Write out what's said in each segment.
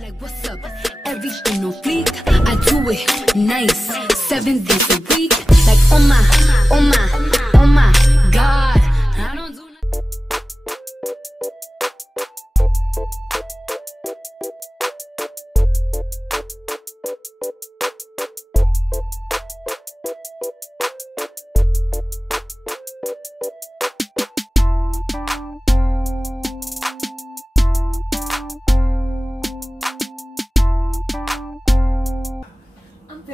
Like what's up? Everything on fleek. I do it nice, 7 days a week. Like oh my God. I don't do nothing.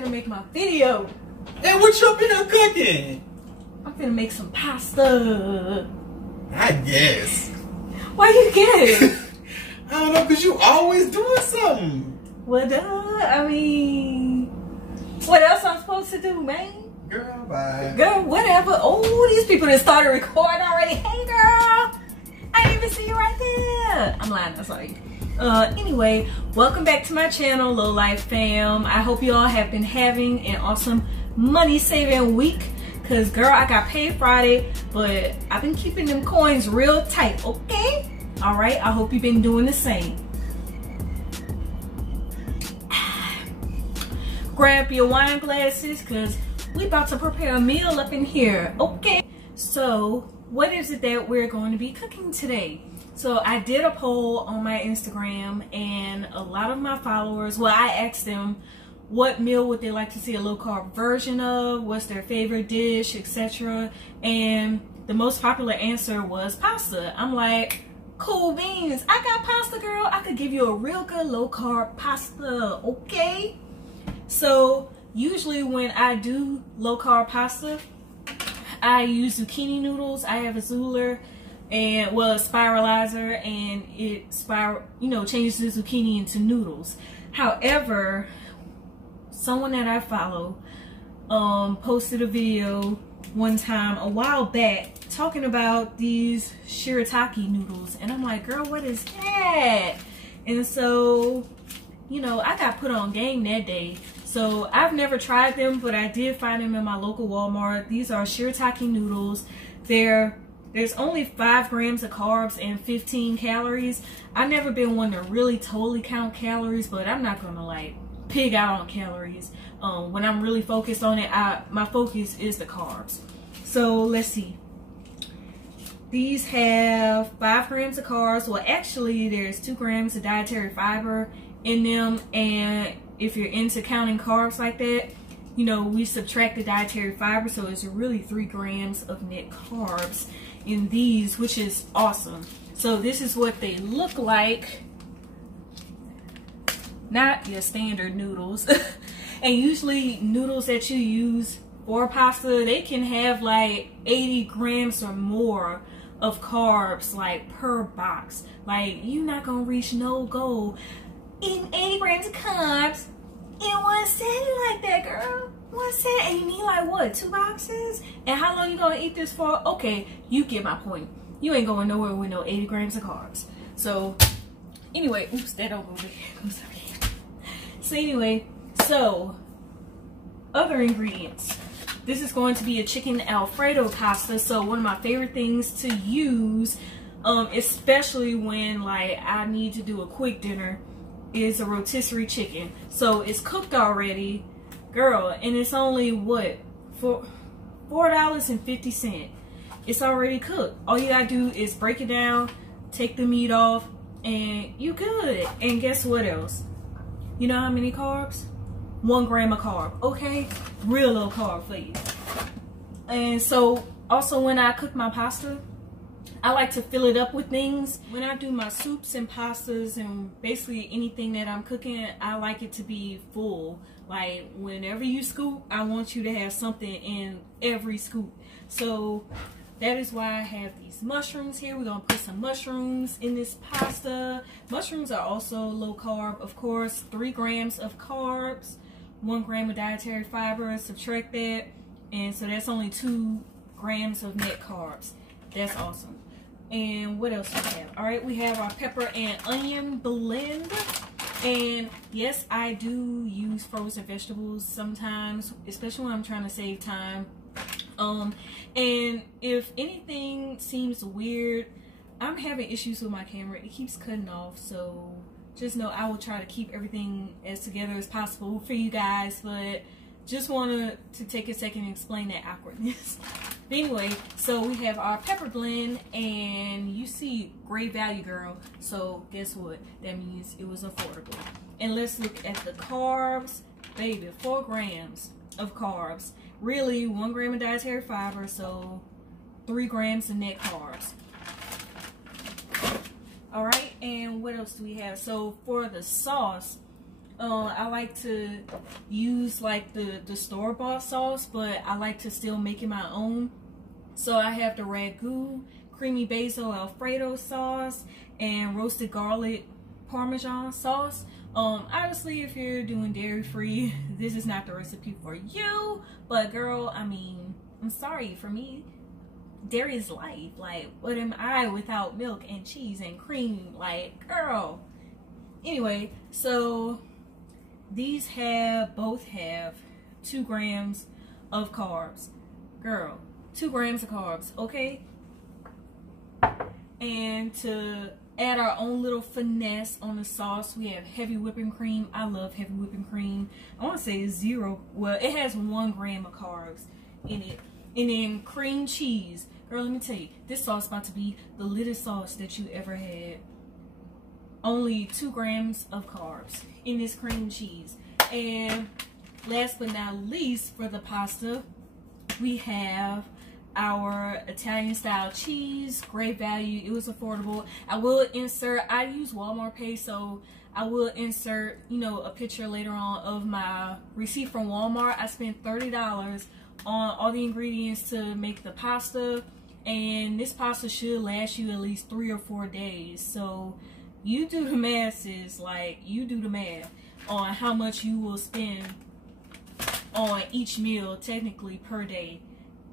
Make my video. Hey, what you been cooking? I'm finna make some pasta. I guess. Why you guess? I don't know, cause you always doing something. Well, duh. I mean, what else I'm supposed to do, man? Girl, bye. Girl, whatever. Oh, these people that started recording already. Hey, girl. I didn't even see you right there. I'm lying. I'm sorry. Anyway, welcome back to my channel, Low Life Fam. I hope you all have been having an awesome money saving week, cause girl, I got paid Friday, but I've been keeping them coins real tight. Okay, all right, I hope you've been doing the same. Grab your wine glasses, cause we about to prepare a meal up in here. Okay, so what is it that we're going to be cooking today? So I did a poll on my Instagram, and a lot of my followers, well, I asked them what meal would they like to see a low carb version of, what's their favorite dish, etc. And the most popular answer was pasta. I'm like, cool beans, I got pasta, girl. I could give you a real good low carb pasta, okay? So usually when I do low carb pasta, I use zucchini noodles. I have a Zuler and well, a spiralizer, and it changes the zucchini into noodles. However, someone that I follow posted a video one time a while back talking about these shirataki noodles, and I'm like, girl, what is that? And so, I got put on game that day. So I've never tried them, but I did find them in my local Walmart. These are shirataki noodles. There's only 5 grams of carbs and 15 calories. I've never been one to really totally count calories, but I'm not gonna like pig out on calories. When I'm really focused on it, my focus is the carbs. So let's see. These have 5 grams of carbs. Well, actually, there's 2 grams of dietary fiber in them, and if you're into counting carbs like that, we subtract the dietary fiber, so it's really 3 grams of net carbs in these, which is awesome. So this is what they look like. Not your standard noodles. And usually noodles that you use for pasta, they can have like 80 grams or more of carbs like per box. Like, you're not gonna reach no goal eating 80 grams of carbs in one setting like that, girl. One set, and you need like what, 2 boxes? And how long you gonna eat this for? Okay, you get my point. You ain't going nowhere with no 80 grams of carbs. So anyway, oops, that don't go over here. Oops, over here. So anyway, so other ingredients. This is going to be a chicken Alfredo pasta. So one of my favorite things to use, especially when like I need to do a quick dinner, is a rotisserie chicken. So it's cooked already, girl, and it's only what, $4.50. It's already cooked. All you gotta do is break it down, take the meat off, and you good. And guess what else? You know how many carbs? 1 gram of carb. Okay, real low carb for you. And so also when I cook my pasta, I like to fill it up with things. When I do my soups and pastas and basically anything that I'm cooking, I like it to be full. Like, whenever you scoop, I want you to have something in every scoop. So that is why I have these mushrooms here. We're gonna put some mushrooms in this pasta. Mushrooms are also low carb, of course. 3 grams of carbs, 1 gram of dietary fiber, subtract that, and so that's only 2 grams of net carbs. That's awesome. And what else do we have? All right, we have our pepper and onion blend. And yes, I do use frozen vegetables sometimes, especially when I'm trying to save time. And if anything seems weird, I'm having issues with my camera. It keeps cutting off, so just know I will try to keep everything as together as possible for you guys, but just wanted to take a second and explain that awkwardness. But anyway, so we have our pepper blend, and you see great value, girl. So guess what? That means it was affordable. And let's look at the carbs. Baby, 4 grams of carbs. Really, 1 gram of dietary fiber, so 3 grams of net carbs. Alright, and what else do we have? So for the sauce, I like to use like the store-bought sauce, but I like to still make it my own. So I have the ragu, creamy basil Alfredo sauce, and roasted garlic Parmesan sauce. Obviously, if you're doing dairy-free, this is not the recipe for you. But girl, I mean, I'm sorry, for me, dairy is life. Like, what am I without milk and cheese and cream? Like, girl. Anyway, so these both have 2 grams of carbs. Girl, 2 grams of carbs, okay? And to add our own little finesse on the sauce, we have heavy whipping cream. I love heavy whipping cream. I want to say it's 0. Well, it has 1 gram of carbs in it. And then cream cheese. Girl, let me tell you, this sauce is about to be the littest sauce that you ever had. Only 2 grams of carbs in this cream cheese. And last but not least, for the pasta, we have our Italian style cheese. Great value. It was affordable. I will insert, I use Walmart Pay, so I will insert, you know, a picture later on of my receipt from Walmart. I spent $30 on all the ingredients to make the pasta, and this pasta should last you at least 3 or 4 days. So you do the math, sis. Like, you do the math on how much you will spend on each meal technically per day,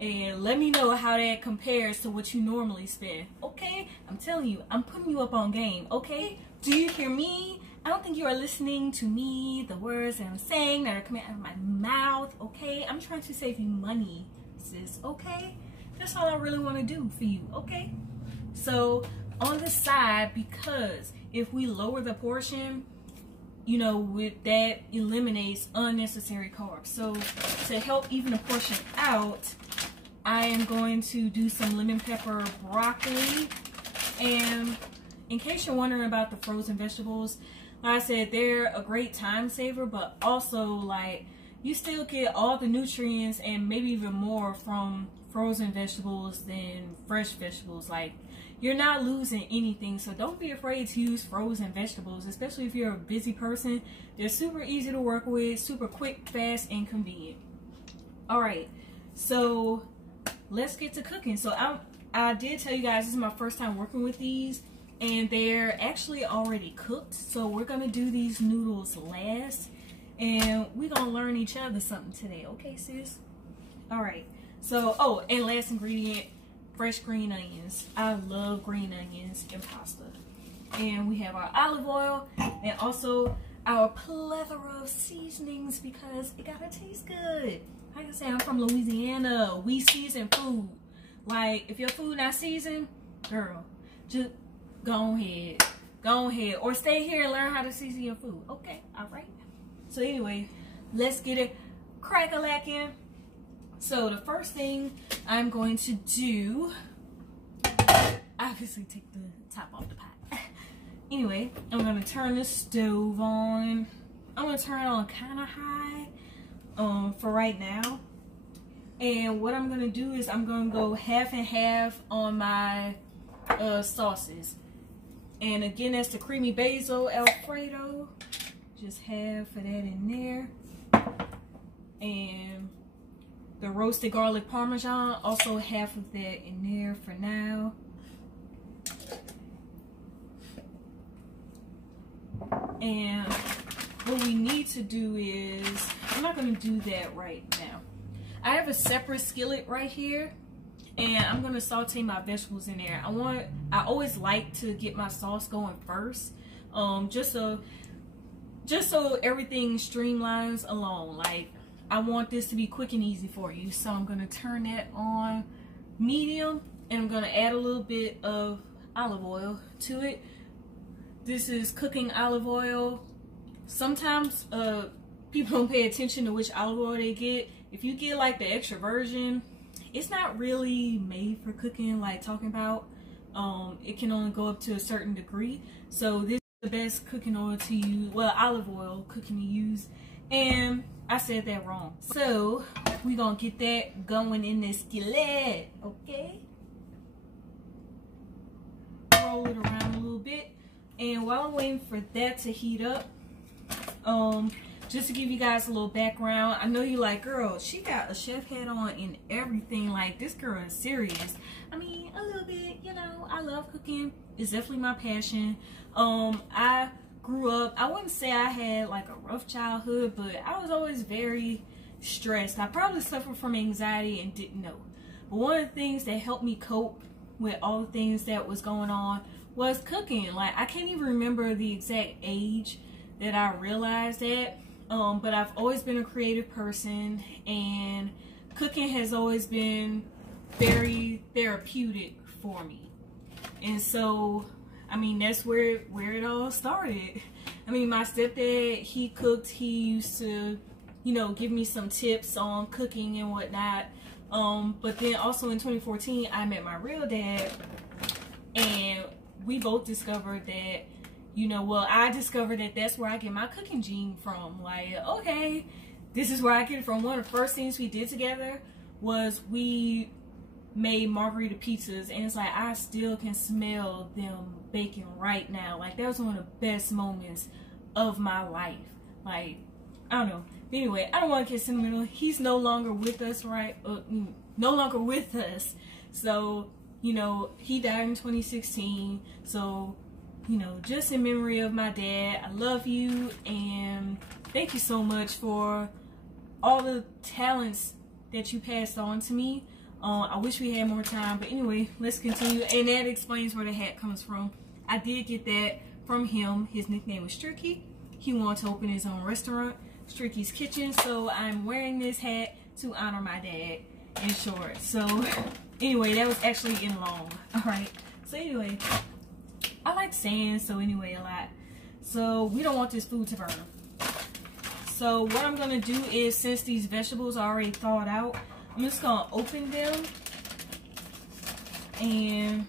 and let me know how that compares to what you normally spend. Okay, I'm telling you, I'm putting you up on game. Okay, do you hear me? I don't think you are listening to me, the words that I'm saying that are coming out of my mouth. Okay, I'm trying to save you money, sis. Okay, that's all I really want to do for you. Okay, so on the side, because if we lower the portion, you know, with that eliminates unnecessary carbs. So to help even the portion out, I am going to do some lemon pepper broccoli. And in case you're wondering about the frozen vegetables, like I said, they're a great time saver, but also like you still get all the nutrients and maybe even more from frozen vegetables than fresh vegetables. Like, you're not losing anything, so don't be afraid to use frozen vegetables, especially if you're a busy person. They're super easy to work with, super quick, fast, and convenient. Alright, so let's get to cooking. So I did tell you guys this is my first time working with these, and they're actually already cooked. So we're gonna do these noodles last, and we're gonna learn each other something today, okay, sis? Alright, so, oh, and last ingredient, fresh green onions. I love green onions in pasta. And we have our olive oil, and also our plethora of seasonings, because it gotta taste good. Like I say, I'm from Louisiana. We season food. Like, if your food not seasoned, girl, just go ahead. Go ahead. Or stay here and learn how to season your food. Okay, alright. So anyway, let's get it crack-a-lacking. So the first thing I'm going to do, obviously take the top off the pot. Anyway, I'm going to turn the stove on. I'm going to turn it on kind of high for right now. And what I'm going to do is I'm going to go half and half on my sauces. And again, that's the creamy basil Alfredo. Just half of that in there. And the roasted garlic Parmesan, also half of that in there for now. And what we need to do is, I'm not going to do that right now. I have a separate skillet right here, and I'm going to saute my vegetables in there. I always like to get my sauce going first, just so everything streamlines along. Like, I want this to be quick and easy for you. So I'm going to turn that on medium, and I'm going to add a little bit of olive oil to it. This is cooking olive oil. Sometimes people don't pay attention to which olive oil they get. If you get like the extra virgin, it's not really made for cooking, like talking about. It can only go up to a certain degree. So this is the best cooking oil to use, well, olive oil cooking to use. And I said that wrong. So we're gonna get that going in this skillet, okay? Roll it around a little bit. And while I'm waiting for that to heat up, just to give you guys a little background, I know you like, girl, she got a chef hat on and everything. Like, this girl is serious. I mean, a little bit, you know, I love cooking. It's definitely my passion. I grew up, I wouldn't say I had like a rough childhood, but I was always very stressed. I probably suffered from anxiety and didn't know. But one of the things that helped me cope with all the things that was going on was cooking. Like, I can't even remember the exact age that I realized that. But I've always been a creative person, and cooking has always been very therapeutic for me. And so, I mean, that's where it all started. I mean, my stepdad, he cooked. He used to, you know, give me some tips on cooking and whatnot. But then also in 2014, I met my real dad, and we both discovered that, you know, well, I discovered that that's where I get my cooking gene from. Like, okay, this is where I get it from. One of the first things we did together was we made margarita pizzas, and it's like, I still can smell them baking right now. Like, that was one of the best moments of my life. Like, I don't know. But anyway, I don't want to get sentimental. He's no longer with us, right? No longer with us. So, you know, he died in 2016. So, you know, just in memory of my dad, I love you, and thank you so much for all the talents that you passed on to me. I wish we had more time, but anyway, let's continue. And that explains where the hat comes from. I did get that from him. His nickname was Stricky. He wanted to open his own restaurant, Stricky's Kitchen, so I'm wearing this hat to honor my dad, in short. So anyway, that was actually in long. All right, so anyway, I like sand, so anyway, a lot. So we don't want this food to burn. So what I'm gonna do is, since these vegetables are already thawed out, I'm just gonna open them and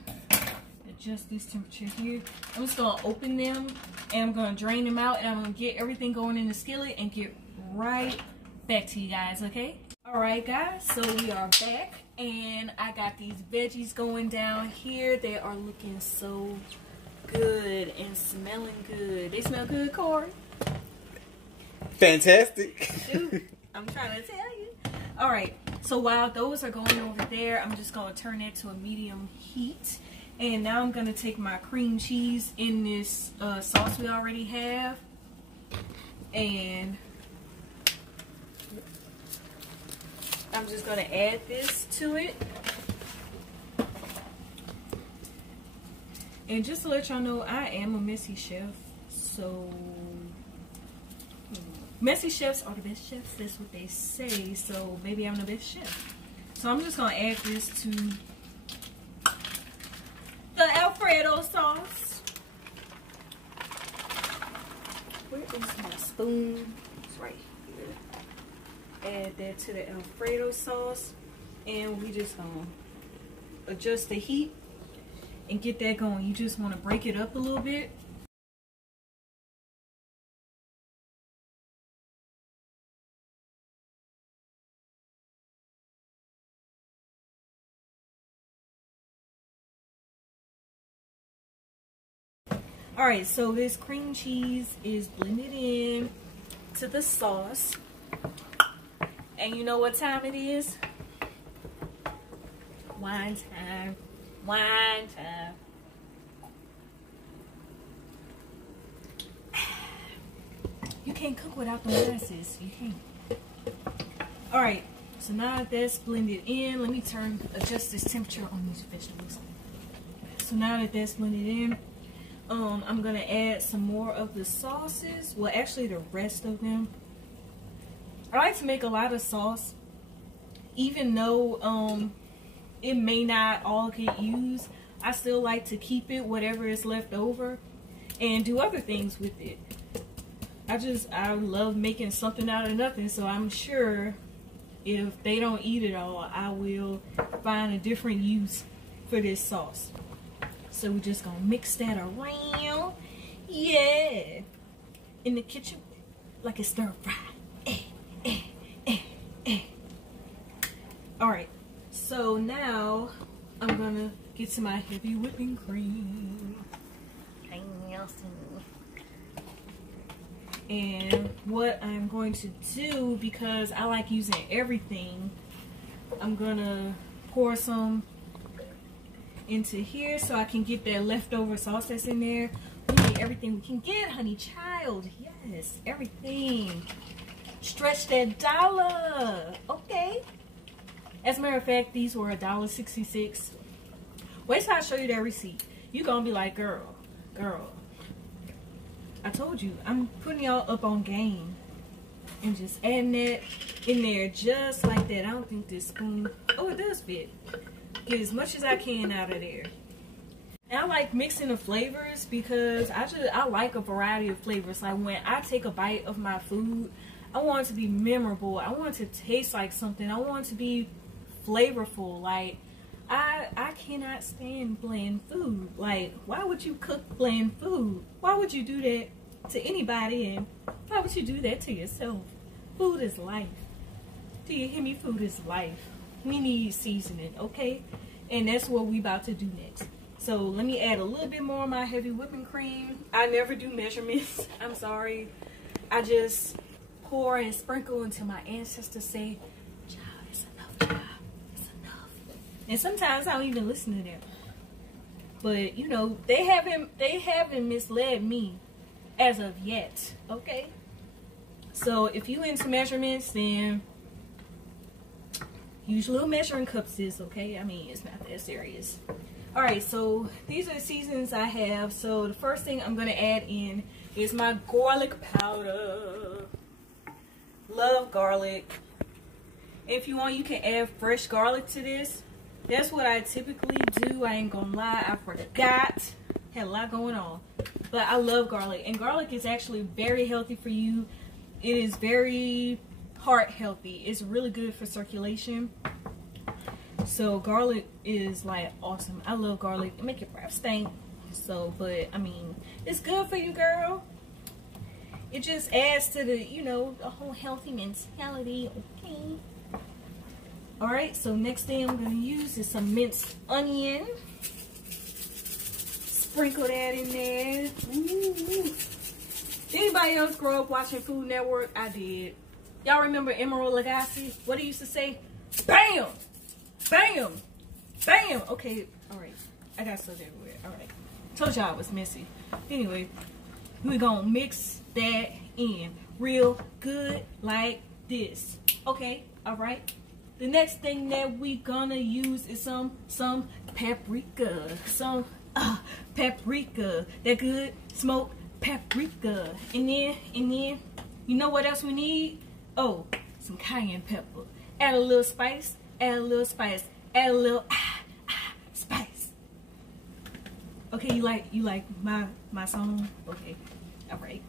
adjust this temperature here. I'm just gonna open them and I'm gonna drain them out, and I'm gonna get everything going in the skillet and get right back to you guys, okay? All right, guys, so we are back, and I got these veggies going down here. They are looking so good and smelling good. They smell good, Corey? Fantastic. Shoot, I'm trying to tell you. All right, so while those are going over there, I'm just going to turn it to a medium heat. And now I'm going to take my cream cheese in this sauce we already have, and I'm just going to add this to it. And just to let y'all know, I am a messy chef, so messy chefs are the best chefs, that's what they say, so maybe I'm the best chef. So I'm just going to add this to the Alfredo sauce. Where is my spoon? It's right here. Add that to the Alfredo sauce, and we just going to adjust the heat and get that going. You just want to break it up a little bit. Alright, so this cream cheese is blended in to the sauce. And you know what time it is? Wine time. Wine time. You can't cook without the glasses. You can't. Alright, so now that that's blended in, let me adjust this temperature on these vegetables. So now that that's blended in, I'm gonna add some more of the sauces. Well, actually the rest of them. I like to make a lot of sauce, even though it may not all get used. I still like to keep it, whatever is left over. and do other things with it. I love making something out of nothing, so I'm sure if they don't eat it all, I will find a different use for this sauce. So we're just gonna mix that around. Yeah. In the kitchen, like it's stir fry. Alright, so now I'm gonna get to my heavy whipping cream. And what I'm going to do, because I like using everything, I'm gonna pour some into here so I can get that leftover sauce that's in there. We need everything we can get, honey child. Yes, everything. Stretch that dollar. Okay. As a matter of fact, these were $1.66. Wait till I show you that receipt. You're gonna be like, girl, I told you, I'm putting y'all up on game. And just adding that in there just like that. I don't think this spoon, oh, it does fit. Get as much as I can out of there. And I like mixing the flavors because I like a variety of flavors. Like when I take a bite of my food, I want it to be memorable. I want it to taste like something. I want it to be flavorful. Like I cannot stand bland food. Like, why would you cook bland food? Why would you do that to anybody? And why would you do that to yourself? Food is life. Do you hear me? Food is life. We need seasoning, okay? And that's what we about to do next. So let me add a little bit more of my heavy whipping cream. I never do measurements. I'm sorry. I just pour and sprinkle until my ancestors say, child, it's enough, child. It's enough. And sometimes I don't even listen to them. But you know, they haven't misled me as of yet. Okay? So if you into measurements, then use little measuring cups, okay? I mean, it's not that serious. Alright, so these are the seasonings I have. So the first thing I'm going to add in is my garlic powder. Love garlic. If you want, you can add fresh garlic to this. That's what I typically do. I ain't going to lie, I forgot. Had a lot going on. But I love garlic. And garlic is actually very healthy for you. It is very heart healthy. It's really good for circulation. So garlic is like awesome. I love garlic. It make your breath stink. So, but I mean, it's good for you, girl. It just adds to the, you know, the whole healthy mentality. Okay. Alright, so next thing I'm gonna use is some minced onion. Sprinkle that in there. Ooh. Anybody else grow up watching Food Network? I did. Y'all remember Emerald Lagasse? What he used to say? Bam! Bam! Bam! Okay, alright. I got stuff everywhere. Alright. Told y'all I was messy. Anyway, we're gonna mix that in real good like this. Okay, alright. The next thing that we gonna use is some paprika. Some paprika. That good smoked paprika. And then, you know what else we need? Oh, some cayenne pepper. Add a little spice. Add a little spice. Add a little spice. Okay, you like my song? Okay, all right.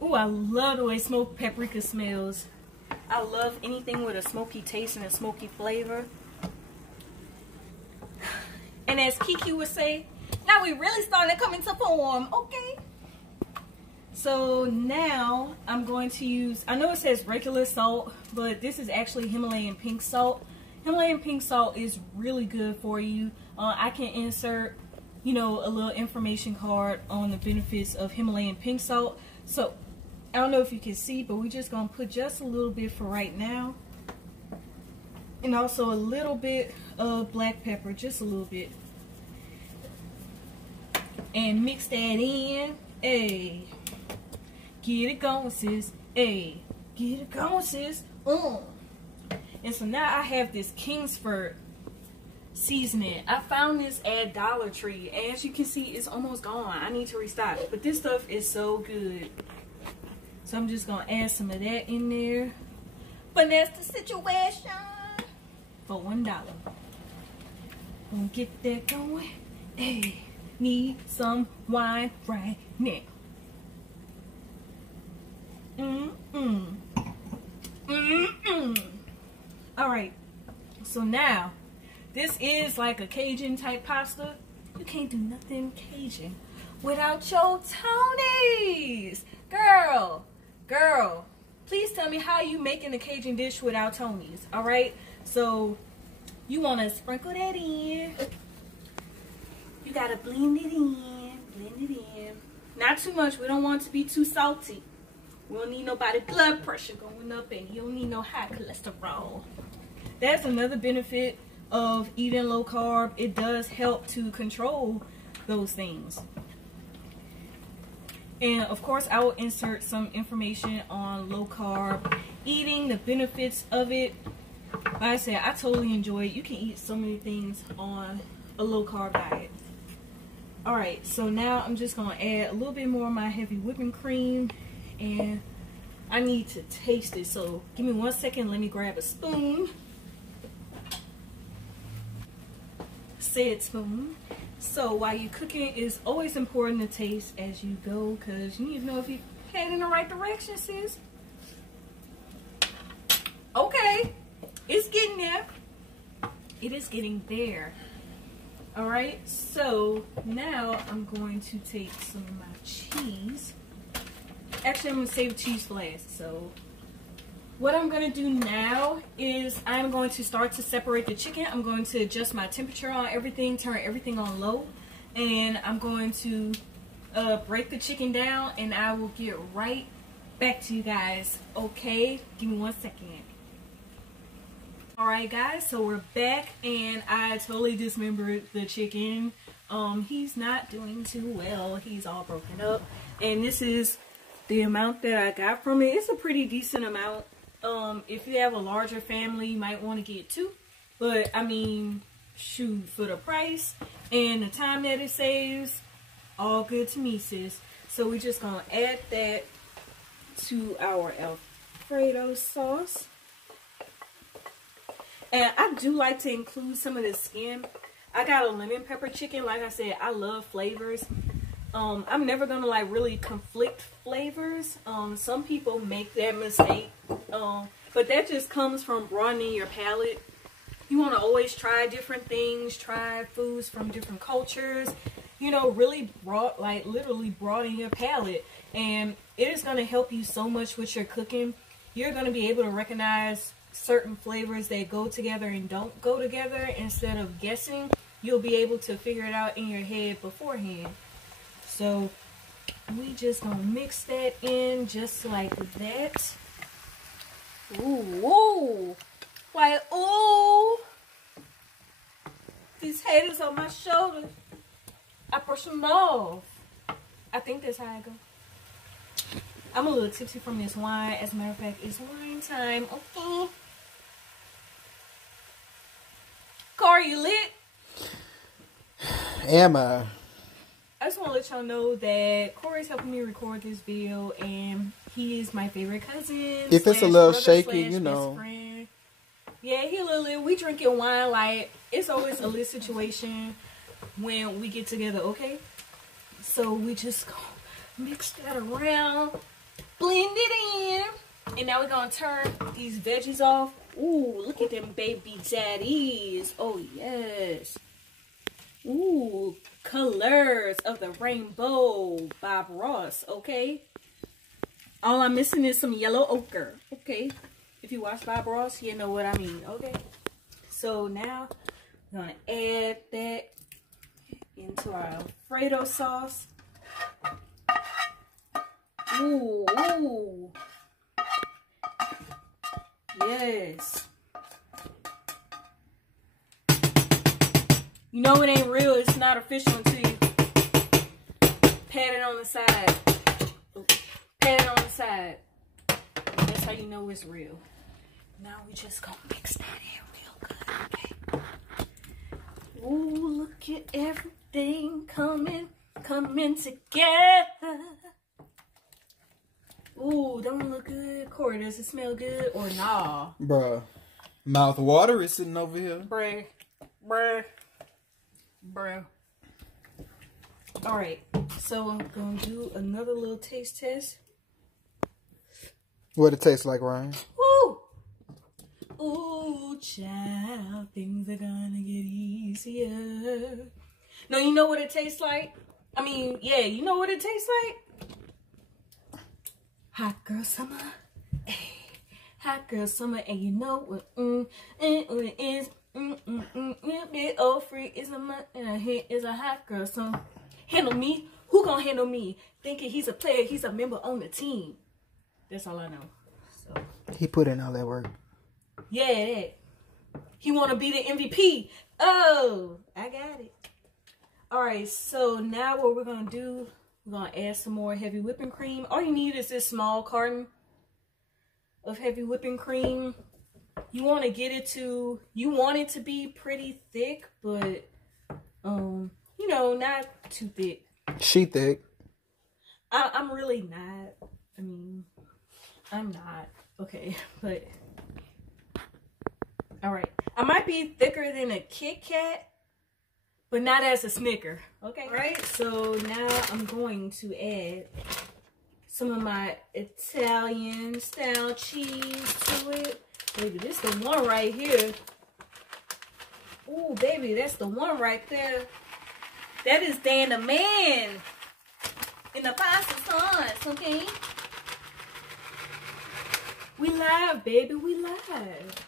Ooh, I love the way smoked paprika smells. I love anything with a smoky taste and a smoky flavor. And as Kiki would say, now we really starting to come into form. Okay. So now I'm going to use, I know it says regular salt, but this is actually Himalayan pink salt. Himalayan pink salt is really good for you. I can insert, you know, a little information card on the benefits of Himalayan pink salt. So I don't know if you can see, but we're just going to put just a little bit for right now. And also a little bit of black pepper, just a little bit. And mix that in. Hey. Get it going, sis. Hey, get it going, sis. And so now I have this Kingsford seasoning. I found this at Dollar Tree. As you can see, it's almost gone. I need to restock. But this stuff is so good. So I'm just going to add some of that in there. Finesse the situation for $1. Gonna get that going. Hey, need some wine right now. All right, so now this is like a Cajun type pasta. You can't do nothing Cajun without your Tonys. Girl, please tell me how you making a Cajun dish without Tonys. All right, so you want to sprinkle that in. You gotta blend it in. Not too much. We don't want it to be too salty. We don't need nobody blood pressure going up, and you don't need no high cholesterol. That's another benefit of eating low carb. It does help to control those things. And of course, I will insert some information on low carb eating, the benefits of it. Like I said, I totally enjoy it. You can eat so many things on a low carb diet. Alright, so now I'm just going to add a little bit more of my heavy whipping cream. And I need to taste it. So give me 1 second. Let me grab a spoon. Said spoon. So while you're cooking, it's always important to taste as you go, because you need to know if you're heading in the right direction, sis. Okay, it's getting there. It is getting there. All right, so now I'm going to take some of my cheese. Actually, I'm going to save cheese for last. So what I'm going to do now is I'm going to start to separate the chicken. I'm going to adjust my temperature on everything, turn everything on low, and I'm going to break the chicken down, and I will get right back to you guys. Okay, give me 1 second. Alright guys, so we're back, and I totally dismembered the chicken. He's not doing too well. He's all broken up, and this is the amount that I got from it. It's a pretty decent amount. If you have a larger family, you might want to get two, but I mean, shoot, for the price and the time that it saves, all good to me, sis. So we're just gonna add that to our Alfredo sauce. And I do like to include some of the skin. I got a lemon pepper chicken. Like I said, I love flavors. I'm never gonna like really conflict flavors. Some people make that mistake, but that just comes from broadening your palate. You want to always try different things, try foods from different cultures. You know, really literally broaden your palate, and it is gonna help you so much with your cooking. You're gonna be able to recognize certain flavors that go together and don't go together. Instead of guessing, you'll be able to figure it out in your head beforehand. So we just gonna mix that in just like that. Ooh, ooh. Why, ooh. These haters on my shoulder, I brush them off. I think that's how I go. I'm a little tipsy from this wine. As a matter of fact, it's wine time. Okay. Corey, you lit? Am I? I just want to let y'all know that Corey's helping me record this video, and he is my favorite cousin. If it's a little shaky, you know. Friend. Yeah, he a little lit. We drinking wine like it's always a lit situation when we get together, okay? So we just gonna mix that around, blend it in, and now we're gonna turn these veggies off. Ooh, look at them baby daddies. Oh, yes. Ooh, colors of the rainbow, Bob Ross, okay? All I'm missing is some yellow ochre, okay? If you watch Bob Ross, you know what I mean, okay? So now, I'm going to add that into our Alfredo sauce. Ooh, ooh. Yes. You know it ain't real, it's not official until you pat it on the side. Pat it on the side. That's how you know it's real. Now we just gonna mix that in real good, okay? Ooh, look at everything coming together. Ooh, don't it look good? Corey, does it smell good or nah? Bruh. Mouth water is sitting over here. Bruh. All right, so I'm gonna do another little taste test. What it tastes like, Ryan? Woo! Ooh, child, things are gonna get easier. No, you know what it tastes like? I mean, yeah, you know what it tastes like? Hot girl summer. Hey, hot girl summer, and you know what? It is. Big old free is a month, and a hit is a hot girl summer. Handle me? Who gonna handle me? Thinking he's a player, he's a member on the team. That's all I know. So He put in all that work. yeah, that. He want to be the MVP. Oh, I got it. All right, so now what we're going to do, we're going to add some more heavy whipping cream. All you need is this small carton of heavy whipping cream. You want to get it to, you want it to be pretty thick, but, you know, not too thick. She thick. I'm really not. I mean, I'm not. Okay, but all right. I might be thicker than a Kit Kat, but not as a Snicker. Okay. All right. So now I'm going to add some of my Italian style cheese to it. Baby, this is the one right here. Ooh, baby, that's the one right there. That is Dan the man in the pasta sauce, okay? We live, baby, we live.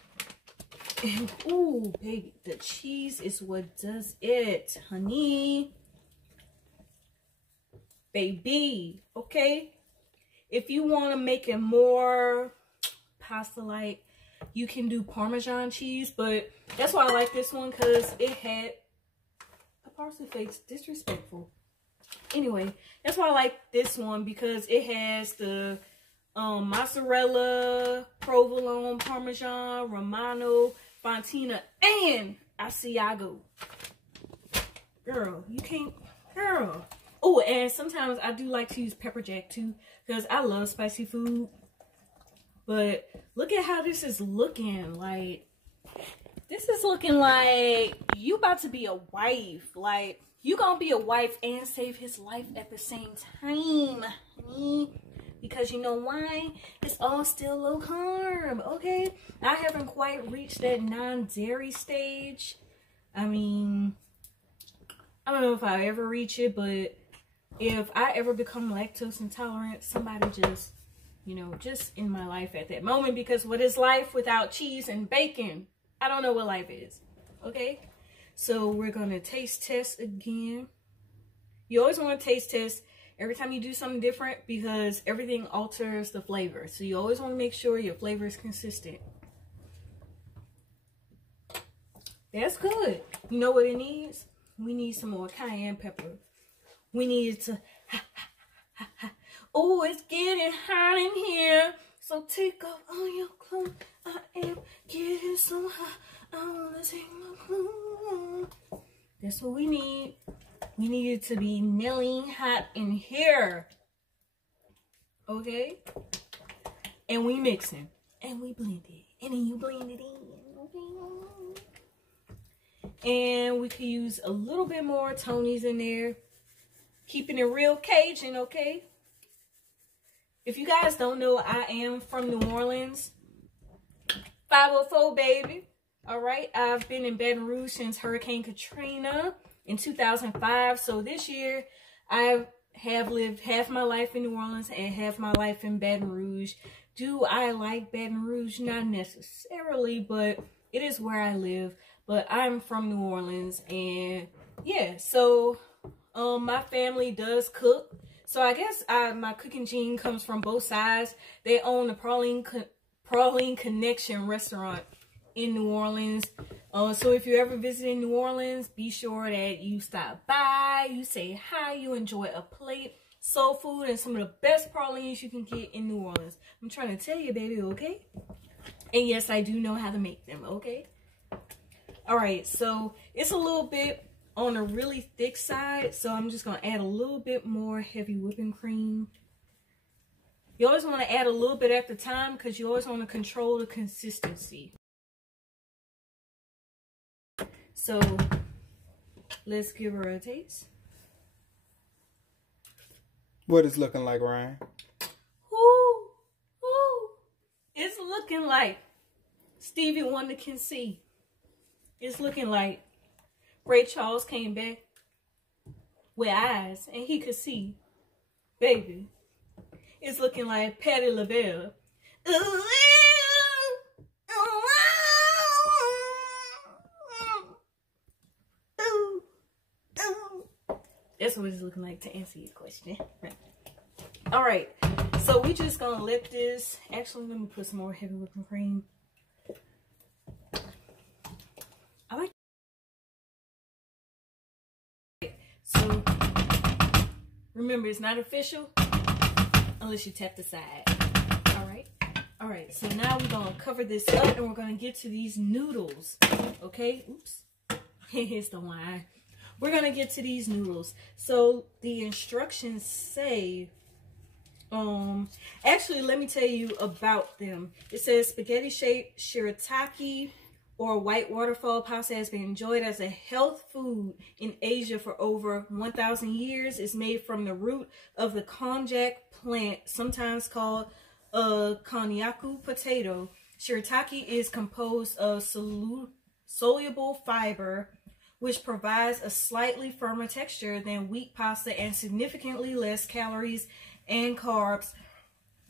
And ooh, baby, the cheese is what does it, honey. Baby, okay? If you want to make it more pasta-like, you can do Parmesan cheese, but that's why I like this one, because it had a parsley flakes. Disrespectful. Anyway, that's why I like this one, because it has the mozzarella, provolone, Parmesan, Romano, Fontina, and Asiago. Girl, you can't, girl. Oh, and sometimes I do like to use pepper jack too, because I love spicy food. But look at how this is looking. Like, this is looking like you about to be a wife. Like, you gonna be a wife and save his life at the same time, honey. Because you know why? It's all still low carb, okay? I haven't quite reached that non-dairy stage. I mean, I don't know if I ever reach it, but if I ever become lactose intolerant, somebody just, you know, just in my life at that moment. Because what is life without cheese and bacon? I don't know what life is, okay? So we're going to taste test again. You always want to taste test every time you do something different, because everything alters the flavor. So you always want to make sure your flavor is consistent. That's good. You know what it needs? We need some more cayenne pepper. We need to... Oh, it's getting hot in here. So take off all your clothes. I am getting so hot. I want to take my clothes. That's what we need. We need it to be milling hot in here. Okay? And we mixing. And we blend it. And then you blend it in. Okay? And we could use a little bit more Tony's in there. Keeping it real Cajun, okay? If you guys don't know, I am from New Orleans. 504, baby. All right? I've been in Baton Rouge since Hurricane Katrina in 2005. So this year, I have lived half my life in New Orleans and half my life in Baton Rouge. Do I like Baton Rouge? Not necessarily, but it is where I live. But I'm from New Orleans, and yeah, so my family does cook. So I guess my cooking gene comes from both sides. They own the Praline Connection restaurant in New Orleans. So if you're ever visiting New Orleans, be sure that you stop by, you say hi, you enjoy a plate, soul food, and some of the best pralines you can get in New Orleans. I'm trying to tell you, baby, okay? And yes, I do know how to make them, okay? All right, so it's a little bit on a really thick side, so I'm just going to add a little bit more heavy whipping cream. You always want to add a little bit at the time, because you always want to control the consistency. So let's give her a taste. What is looking like, Ryan? Ooh. It's looking like Stevie Wonder can see. It's looking like Ray Charles came back with eyes and he could see. Baby. It's looking like Patti LaBelle. That's what it's looking like, to answer your question. All right, so we just gonna let this. Actually, let me put some more heavy whipping cream. I like. So remember, it's not official unless you tap the side. All right. So now we're gonna cover this up and we're gonna get to these noodles. Okay. Oops. Here's the wine. We're gonna get to these noodles. So the instructions say, actually, let me tell you about them. It says spaghetti shaped shirataki or white waterfall pasta has been enjoyed as a health food in Asia for over 1,000 years. It's made from the root of the konjac plant, sometimes called a konyaku potato. Shirataki is composed of soluble fiber, which provides a slightly firmer texture than wheat pasta and significantly less calories and carbs.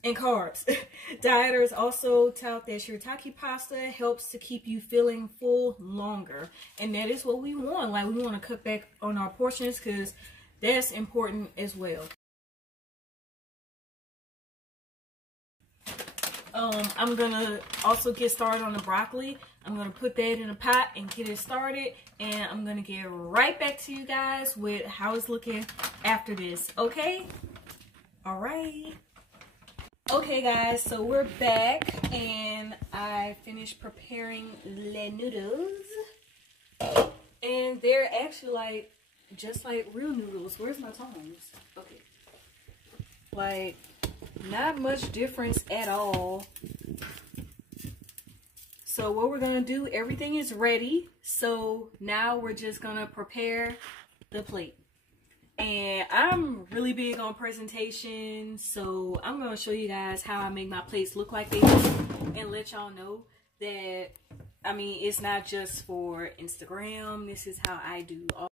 Dieters also tout that shirataki pasta helps to keep you feeling full longer, and that is what we want. Like, we want to cut back on our portions because that's important as well. I'm gonna also get started on the broccoli. I'm gonna put that in a pot and get it started, and I'm gonna get right back to you guys with how it's looking after this. Okay? All right. Okay, guys, so we're back, and I finished preparing the noodles, and they're actually like just like real noodles. Where's my tongs? Okay, like not much difference at all. So what we're gonna do, everything is ready, so now we're just gonna prepare the plate. And I'm really big on presentation, so I'm going to show you guys how I make my plates look like this and let y'all know that, I mean, it's not just for Instagram. This is how I do all.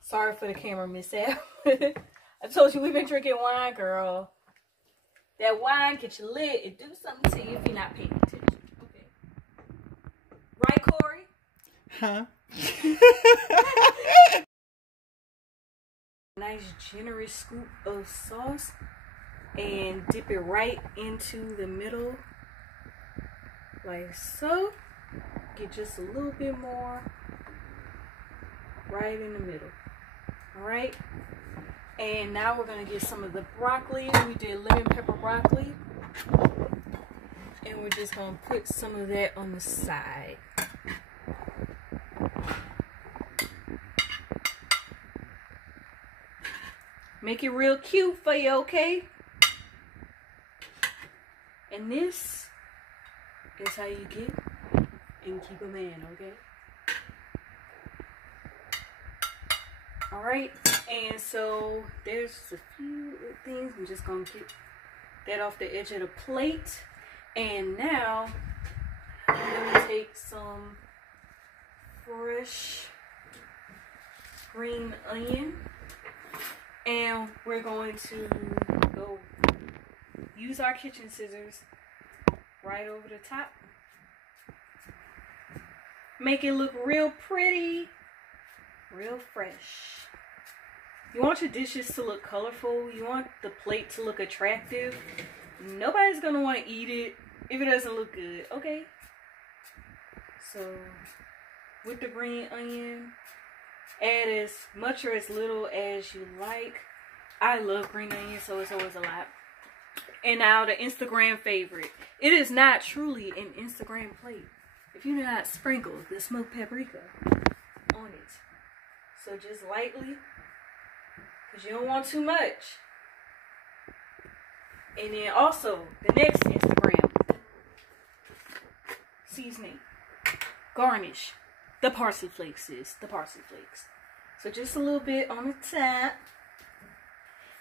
Sorry for the camera mishap. I told you we've been drinking wine, girl. That wine gets you lit. It do something to you if you're not paying attention. Okay. Right, Corey? Huh? Nice generous scoop of sauce and dip it right into the middle like so. Get just a little bit more right in the middle. All right, and now we're gonna get some of the broccoli. We did lemon pepper broccoli, and we're just gonna put some of that on the side. Make it real cute for you, okay? And this is how you get and keep a man, okay? Alright, and so there's a few things. I'm just gonna get that off the edge of the plate. And now, let me take some fresh green onion. And we're going to go use our kitchen scissors right over the top. Make it look real pretty, real fresh. You want your dishes to look colorful. You want the plate to look attractive. Nobody's going to want to eat it if it doesn't look good, okay? So, with the green onion, add as much or as little as you like. I love green onion, so it's always a lot. And now the Instagram favorite. It is not truly an Instagram plate if you do not sprinkle the smoked paprika on it. So just lightly, because you don't want too much. And then also, the next Instagram seasoning. Garnish. The parsley flakes, sis. The parsley flakes. So just a little bit on the top.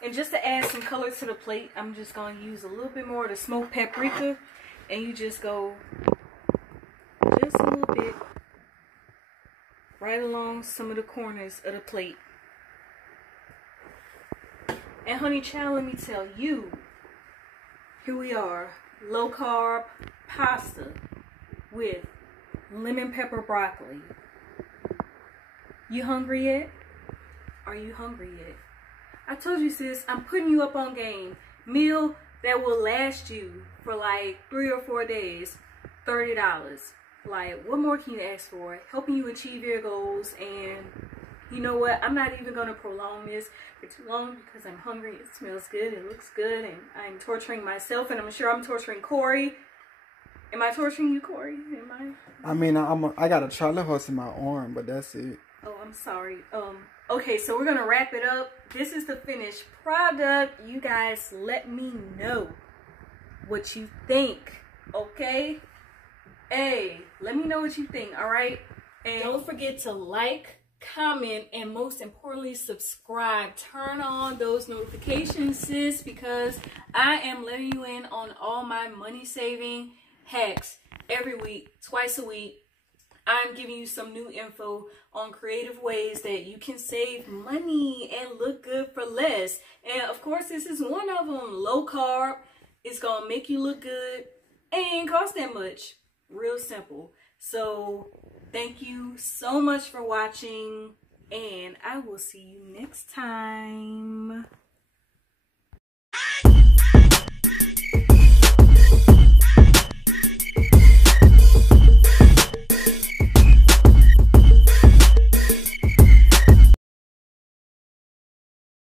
And just to add some color to the plate, I'm just going to use a little bit more of the smoked paprika. And you just go just a little bit right along some of the corners of the plate. And honey child, let me tell you, here we are, low carb pasta with lemon pepper broccoli. You hungry yet? Are you hungry yet? I told you, sis, I'm putting you up on game. Meal that will last you for like 3 or 4 days, $30. Like, what more can you ask for? Helping you achieve your goals. And you know what? I'm not even going to prolong this for too long because I'm hungry. It smells good. It looks good. And I'm torturing myself. And I'm sure I'm torturing Corey. Am I torturing you, Corey? Am I? I mean, I got a chocolate horse in my arm, but that's it. Oh, I'm sorry. Okay, so we're gonna wrap it up. This is the finished product. You guys let me know what you think, okay? Hey, let me know what you think, all right? And don't forget to like, comment, and most importantly, subscribe. Turn on those notifications, sis, because I am letting you in on all my money saving hacks every week, twice a week. I'm giving you some new info on creative ways that you can save money and look good for less. And of course, this is one of them. Low carb. It's going to make you look good and ain't cost that much. Real simple. So thank you so much for watching, and I will see you next time.